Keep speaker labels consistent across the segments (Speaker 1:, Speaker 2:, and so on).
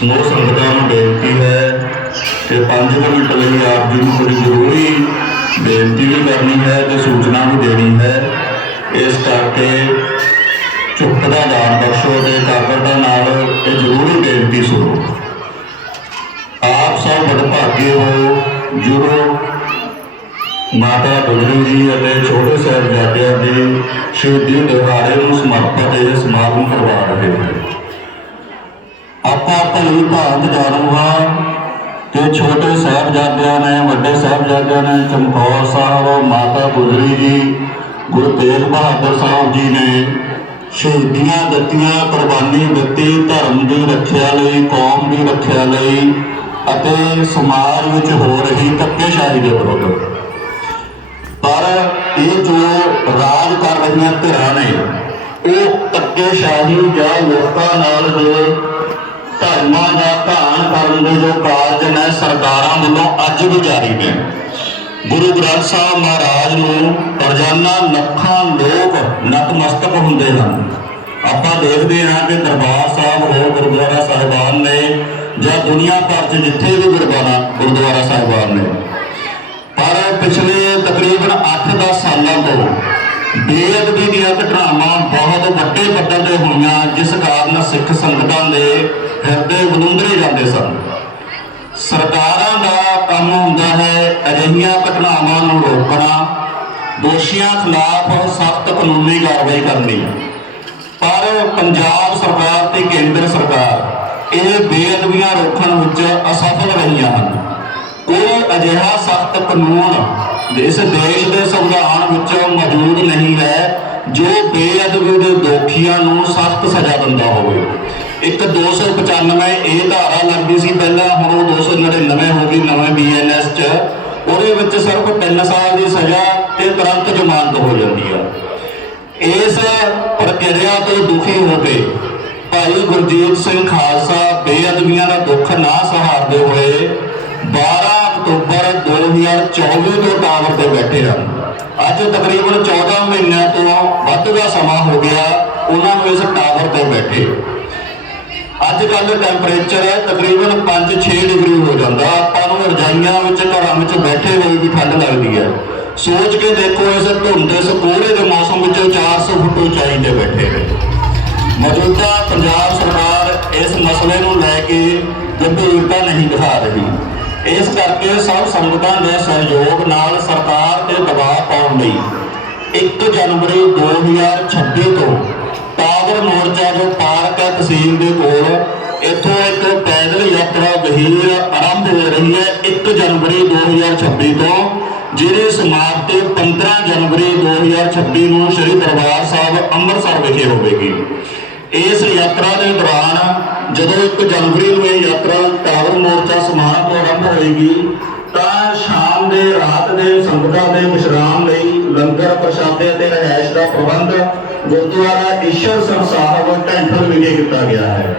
Speaker 1: ਸਮੂਹ ਸੰਗਤਾਂ ਨੂੰ ਬੇਨਤੀ ਹੈ ਕਿ 5 ਮਿੰਟ ਲਈ ਆਪ ਜੀ ਨੂੰ ਕੋਈ ਜ਼ਰੂਰੀ ਬੇਨਤੀ ਵੀ ਕਰਨੀ ਹੈ ਤੇ ਸੂਚਨਾ ਵੀ ਦੇਣੀ ਹੈ। ਇਸ ਕਰਕੇ ਚੁੱਪ ਦਾ ਦਾਨ ਬਖਸ਼ੋ ਤੇ ਕਾਕਰਤਾ ਨਾਲ ਇਹ ਜ਼ਰੂਰੀ ਬੇਨਤੀ ਸੁਣੋ। ਆਪ ਸਭ ਵਡਭਾਗੇ ਹੋ, ਜੁੜੋ। ਮਾਤਾ ਗੁਜਰੀ ਜੀ ਅਤੇ ਛੋਟੇ ਸਾਹਿਬਜ਼ਾਦਿਆਂ ਦੇ ਸ਼ਹੀਦੀ ਦਿਹਾੜੇ ਨੂੰ ਸਮਰਪਿਤ ਇਹ ਸਮਾਗਮ ਕਰਵਾ ਰਹੇ ਹਨ ਆਪਾਂ ਭਲੀ ਭਾਂਤ ਜਾਣੂ ਹਾਂ ਕਿ ਛੋਟੇ ਸਾਹਿਬਜ਼ਾਦਿਆਂ ਨੇ, ਵੱਡੇ ਸਾਹਿਬਜ਼ਾਦਿਆਂ ਨੇ, ਚਮਕੌਰ ਸਾਹਿਬ, ਮਾਤਾ ਗੁਜਰੀ ਜੀ, ਗੁਰੂ ਤੇਗ ਬਹਾਦਰ ਸਾਹਿਬ ਜੀ ਨੇ ਸ਼ਹੀਦੀਆਂ ਦਿੱਤੀਆਂ, ਕੁਰਬਾਨੀ ਦਿੱਤੀ, ਧਰਮ ਦੀ ਰੱਖਿਆ ਲਈ, ਕੌਮ ਦੀ ਰੱਖਿਆ ਲਈ ਅਤੇ ਸਮਾਜ ਵਿੱਚ ਹੋ ਰਹੀ ਧੱਕੇਸ਼ਾਹੀ ਦੇ ਵਿਰੁੱਧ। ਪਰ ਇਹ ਜੋ ਰਾਜ ਕਰ ਰਹੀਆਂ ਧਿਰਾਂ ਨੇ, ਉਹ ਧੱਕੇਸ਼ਾਹੀ ਜਾਂ ਲੋਕਾਂ ਨਾਲ ਜੋ ਧਰਮਾਂ ਦਾ ਘਾਣ ਕਰਨ ਦੇ ਜੋ ਕਾਰਜ ਨੇ ਸਰਕਾਰਾਂ ਵੱਲੋਂ ਅੱਜ ਵੀ ਜਾਰੀ ਨੇ। ਗੁਰੂ ਗ੍ਰੰਥ ਸਾਹਿਬ ਮਹਾਰਾਜ ਨੂੰ ਰੋਜ਼ਾਨਾ ਲੱਖਾਂ ਲੋਕ ਨਤਮਸਤਕ ਹੁੰਦੇ ਹਨ। ਆਪਾਂ ਦੇਖਦੇ ਹਾਂ ਕਿ ਦਰਬਾਰ ਸਾਹਿਬ ਹੋ, ਗੁਰਦੁਆਰਾ ਸਾਹਿਬਾਨ ਨੇ ਜਾਂ ਦੁਨੀਆ ਭਰ 'ਚ ਜਿੱਥੇ ਵੀ ਗੁਰਦੁਆਰਾ ਗੁਰਦੁਆਰਾ ਸਾਹਿਬਾਨ ਨੇ। ਪਰ ਪਿਛਲੇ ਤਕਰੀਬਨ 8-10 ਸਾਲਾਂ ਤੋਂ ਬੇਅਦਬੀ ਦੀਆਂ ਘਟਨਾਵਾਂ ਬਹੁਤ ਵੱਡੇ ਪੱਧਰ ਤੇ ਹੋਈਆਂ, ਜਿਸ ਕਾਰਨ ਸਿੱਖ ਸੰਗਤਾਂ ਦੇ ਹਿਰਦੇ ਬਲੁੰਦਰੇ ਜਾਂਦੇ ਸਨ। ਸਰਕਾਰਾਂ ਦਾ ਕੰਮ ਹੁੰਦਾ ਹੈ ਅਜਿਹੀਆਂ ਘਟਨਾਵਾਂ ਨੂੰ ਰੋਕਣਾ, ਦੋਸ਼ੀਆਂ ਖਿਲਾਫ ਸਖਤ ਕਾਨੂੰਨੀ ਕਾਰਵਾਈ ਕਰਨੀ। ਪਰ ਪੰਜਾਬ ਸਰਕਾਰ ਤੇ ਕੇਂਦਰ ਸਰਕਾਰ ਇਹ ਬੇਅਦਬੀਆਂ ਰੋਕਣ ਵਿੱਚ ਅਸਫਲ ਰਹੀਆਂ ਹਨ। ਕੋਈ ਅਜਿਹਾ ਸਖਤ ਕਾਨੂੰਨ ਇਸ ਦੇਸ਼ ਦੇ ਸੰਵਿਧਾਨ ਵਿੱਚ ਮੌਜੂਦ ਨਹੀਂ ਹੈ ਜੋ ਬੇਅਦਬੀ ਦੇ ਦੋਖੀਆਂ ਨੂੰ ਸਖਤ ਸਜ਼ਾ ਦਿੰਦਾ ਹੋਵੇ। ਇੱਕ 295 ਇਹ ਧਾਰਾ ਲੱਗਦੀ ਸੀ ਪਹਿਲਾਂ, ਹੁਣ ਉਹ 299 ਹੋ ਗਈ ਨਵੇਂ ਬੀਐਨਐਸ ਚ। ਉਹਦੇ ਵਿੱਚ ਸਿਰਫ 3 ਸਾਲ ਦੀ ਸਜ਼ਾ ਤੇ ਤੁਰੰਤ ਜ਼ਮਾਨਤ ਹੋ ਜਾਂਦੀ ਆ। ਇਸ ਪ੍ਰਕਿਰਿਆ ਤੋਂ ਦੁਖੀ ਹੋ ਕੇ ਭਾਈ ਗੁਰਜੀਤ ਸਿੰਘ ਖਾਲਸਾ ਬੇਅਦਬੀਆਂ ਦਾ ਦੁੱਖ ਨਾ ਸਹਾਰਦੇ ਹੋਏ 12 ਅਕਤੂਬਰ 2024 ਤੋਂ ਟਾਵਰ ਤੇ ਬੈਠੇ ਹਨ ਅੱਜ ਤਕਰੀਬਨ 14 ਮਹੀਨਿਆਂ ਤੋਂ ਵੱਧ ਦਾ ਸਮਾਂ ਹੋ ਗਿਆ। ਉਹਨਾਂ ਨੂੰ ਇਸ ਟਾਵਰ ਤੇ ਅੱਜ ਕੱਲ ਟੈਂਪਰੇਚਰ ਤਕਰੀਬਨ 5-6 ਡਿਗਰੀ ਹੋ ਜਾਂਦਾ। ਆਪਾਂ ਨੂੰ ਰਜਾਈਆਂ ਵਿੱਚ, ਘਰਾਂ ਵਿੱਚ ਬੈਠੇ ਹੋਏ ਵੀ ਠੰਡ ਲੱਗਦੀ ਹੈ। ਸੋਚ ਕੇ ਦੇਖੋ, ਇਸ ਧੁੰਦ ਇਸ ਕੋਹਰੇ ਦੇ ਮੌਸਮ ਵਿੱਚ 400 ਫੁੱਟ ਉਚਾਈ ਤੇ ਬੈਠੇ ਨੇ। ਮੌਜੂਦਾ ਪੰਜਾਬ ਸਰਕਾਰ ਇਸ ਮਸਲੇ ਨੂੰ ਲੈ ਕੇ ਗੰਭੀਰਤਾ ਨਹੀਂ ਦਿਖਾ ਰਹੀ। ਇਸ ਕਰਕੇ ਸਭ ਸੰਗਤਾਂ ਦੇ ਸਹਿਯੋਗ ਨਾਲ ਸਰਕਾਰ ਤੇ ਦਬਾਅ ਪਾਉਣ ਲਈ 1 ਜਨਵਰੀ 2026 ਤੋਂ ਟਾਵਰ ਮੋਰਚਾ ਜੋ ਪਾਰਕ ਹੈ, ਤਹਿਸੀਲ ਦੇ ਕੋਲ ਤਹੀਰ ਆਰੰਭ ਹੋ ਰਹੀ ਹੈ 1 ਜਨਵਰੀ 2026 ਤੋਂ ਜਿਹਦੀ ਸਮਾਪਤੀ 15 ਜਨਵਰੀ 2026 ਨੂੰ ਸ੍ਰੀ ਦਰਬਾਰ ਸਾਹਿਬ ਅੰਮ੍ਰਿਤਸਰ ਵਿਖੇ ਹੋਵੇਗੀ। ਇਸ ਯਾਤਰਾ ਦੇ ਦੌਰਾਨ ਜਦੋਂ 1 ਜਨਵਰੀ ਨੂੰ ਇਹ ਯਾਤਰਾ ਟਾਵਰ ਮੋਰਚਾ ਸਮਾਣਾ ਤੋਂ ਆਰੰਭ ਹੋਏਗੀ, ਤਾਂ ਸ਼ਾਮ ਦੇ, ਰਾਤ ਦੇ, ਸੰਗਤਾਂ ਦੇ ਵਿਸ਼ਰਾਮ ਲਈ ਲੰਗਰ ਪ੍ਰਸ਼ਾਦੇ ਅਤੇ ਰਹਿائش ਦਾ ਪ੍ਰਬੰਧ ਗੁਰਦੁਆਰਾ ਈਸ਼ਰ ਸਿੰਘ ਸਾਹਿਬ ਢੈਂਟਲ ਵਿਖੇ ਕੀਤਾ ਗਿਆ ਹੈ।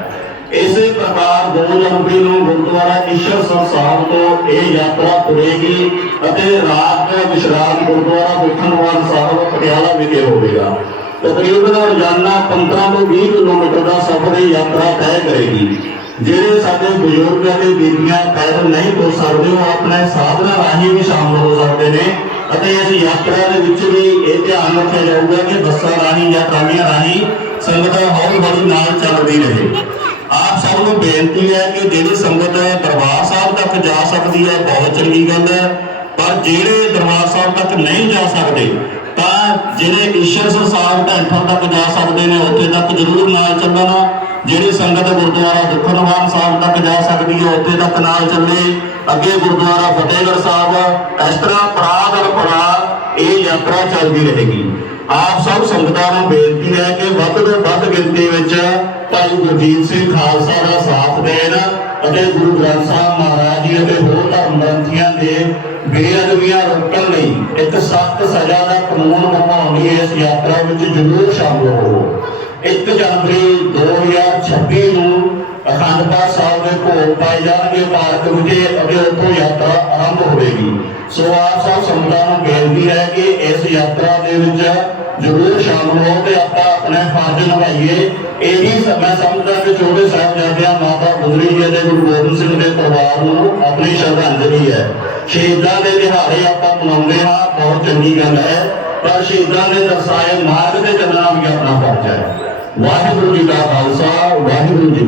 Speaker 1: ਇਸੇ ਪ੍ਰਕਾਰ ਦੋ ਜਨਵਰੀ ਨੂੰ ਗੁਰਦੁਆਰਾ ਈਸ਼ਰ ਸਾਹਿਬ ਤੋਂ ਇਹ ਯਾਤਰਾ ਤੁਰੇਗੀ ਅਤੇ ਰਾਤ ਦਾ ਵਿਸ਼ਰਾਮ ਗੁਰਦੁਆਰਾ ਦੁਖਨਵਾਨ ਸਾਹਿਬ ਪਟਿਆਲਾ ਵਿਖੇ ਹੋਵੇਗਾ। ਤਕਰੀਬਨ ਰੋਜ਼ਾਨਾ 15 ਤੋਂ 20 ਕਿਲੋਮੀਟਰ ਦਾ ਸਫ਼ਰ ਇਹ ਯਾਤਰਾ ਤੈਅ ਕਰੇਗੀ। ਜਿਹੜੇ ਸਾਡੇ ਬਜ਼ੁਰਗ ਅਤੇ ਬੀਬੀਆਂ ਪੈਦਲ ਨਹੀਂ ਤੁਰ ਸਕਦੇ, ਉਹ ਆਪਣੇ ਸਾਧਨਾਂ ਰਾਹੀਂ ਵੀ ਸ਼ਾਮਲ ਹੋ ਸਕਦੇ ਨੇ ਅਤੇ ਇਸ ਯਾਤਰਾ ਦੇ ਵਿੱਚ ਵੀ ਇਹ ਧਿਆਨ ਰੱਖਿਆ ਜਾਊਗਾ ਕਿ ਬੱਸਾਂ ਰਾਹੀਂ ਜਾਂ ਟਰਾਲੀਆਂ ਰਾਹੀਂ ਸੰਗਤ ਹੌਲੀ ਹੌਲੀ ਨਾਲ ਚੱਲਦੀ ਰਹੇ। ਆਪ ਸਭ ਨੂੰ ਬੇਨਤੀ ਹੈ ਕਿ ਜਿਹੜੀ ਸੰਗਤ ਦਰਬਾਰ ਸਾਹਿਬ ਤੱਕ ਜਾ ਸਕਦੀ ਹੈ, ਬਹੁਤ ਚੰਗੀ ਗੱਲ ਹੈ। ਪਰ ਜਿਹੜੇ ਦਰਬਾਰ ਸਾਹਿਬ ਤੱਕ ਨਹੀਂ ਜਾ ਸਕਦੇ, ਤਾਂ ਜਿਹੜੇ ਈਸ਼ਰ ਸਾਹਿਬ ਢੈਂਠਾਂ ਤੱਕ ਜਾ ਸਕਦੇ ਨੇ, ਉੱਥੇ ਤੱਕ ਜ਼ਰੂਰ ਨਾਲ ਚੱਲਣਾ। ਜਿਹੜੀ ਸੰਗਤ ਗੁਰਦੁਆਰਾ ਦੁਖਨਵਾਨ ਸਾਹਿਬ ਤੱਕ ਜਾ ਸਕਦੀ ਹੈ, ਉੱਥੇ ਤੱਕ ਨਾਲ ਚੱਲੇ। ਅੱਗੇ ਗੁਰਦੁਆਰਾ ਫਤਿਹਗੜ੍ਹ ਸਾਹਿਬ, ਇਸ ਤਰ੍ਹਾਂ ਪੜਾਅ ਦਰ ਪੜਾਅ ਇਹ ਯਾਤਰਾ ਚੱਲਦੀ ਰਹੇਗੀ। ਆਪ ਸਭ ਸੰਗਤਾਂ ਨੂੰ ਬੇਨਤੀ ਹੈ ਕਿ ਵੱਧ ਤੋਂ ਵੱਧ ਗਿਣਤੀ ਵਿੱਚ ਭਾਈ ਗੁਰਜੀਤ ਸਿੰਘ ਖਾਲਸਾ ਦਾ ਸਾਥ ਦੇਣ ਅਤੇ ਗੁਰੂ ਗ੍ਰੰਥ ਸਾਹਿਬ ਮਹਾਰਾਜ ਜੀ ਅਤੇ ਹੋਰ ਧਰਮ ਗ੍ਰੰਥੀਆਂ ਦੇ ਬੇਅਦਬੀਆਂ ਰੋਕਣ ਲਈ ਇੱਕ ਸਖਤ ਸਜ਼ਾ ਦਾ ਕਾਨੂੰਨ ਬਣਾਉਣ ਲਈ ਇਸ ਯਾਤਰਾ ਵਿੱਚ ਜ਼ਰੂਰ ਸ਼ਾਮਲ ਹੋਵੋ। 1 ਜਨਵਰੀ 2026 ਨੂੰ ਅਖੰਡ ਪਾਠ ਸਾਹਿਬ ਦੇ ਭੋਗ ਪਾਏ ਜਾਣਗੇ ਪਾਰਕ ਵਿਖੇ ਅਤੇ ਉੱਥੋਂ ਯਾਤਰਾ ਆਰੰਭ ਹੋਵੇਗੀ ਸੋ ਆਪ ਸਭ ਸੰਗਤਾਂ ਨੂੰ ਬੇਨਤੀ ਹੈ ਕਿ ਇਸ ਯਾਤਰਾ ਦੇ ਵਿੱਚ ਜ਼ਰੂਰ ਸ਼ਾਮਲ ਹੋ ਤੇ ਆਪਾਂ ਆਪਣੇ ਫਰਜ਼ ਨਿਭਾਈਏ ਇਹੀ ਸ- ਸਮਝਦਾ ਕਿ ਛੋਟੇ ਸਾਹਿਬਜ਼ਾਦਿਆਂ ਮਾਤਾ ਗੁਜਰੀ ਜੀ ਅਤੇ ਗੁਰੂ ਗੋਬਿੰਦ ਸਿੰਘ ਦੇ ਪਰਿਵਾਰ ਨੂੰ ਆਪਣੀ ਸ਼ਰਧਾਂਜਲੀ ਹੈ ਸ਼ਹੀਦਾਂ ਦੇ ਦਿਹਾੜੇ ਆਪਾਂ ਮਨਾਉਂਦੇ ਹਾਂ ਬਹੁਤ ਚੰਗੀ ਗੱਲ ਹੈ ਪਰ ਸ਼ਹੀਦਾਂ ਦੇ ਦਰਸਾਏ ਮਾਰਗ ਤੇ ਚੱਲਣਾ ਵੀ ਆਪਣਾ ਫਰਜ਼ ਹੈ ਵਾਹਿਗੁਰੂ ਜੀ ਦਾ ਖਾਲਸਾ, ਵਾਹਿਗੁਰੂ ਜੀ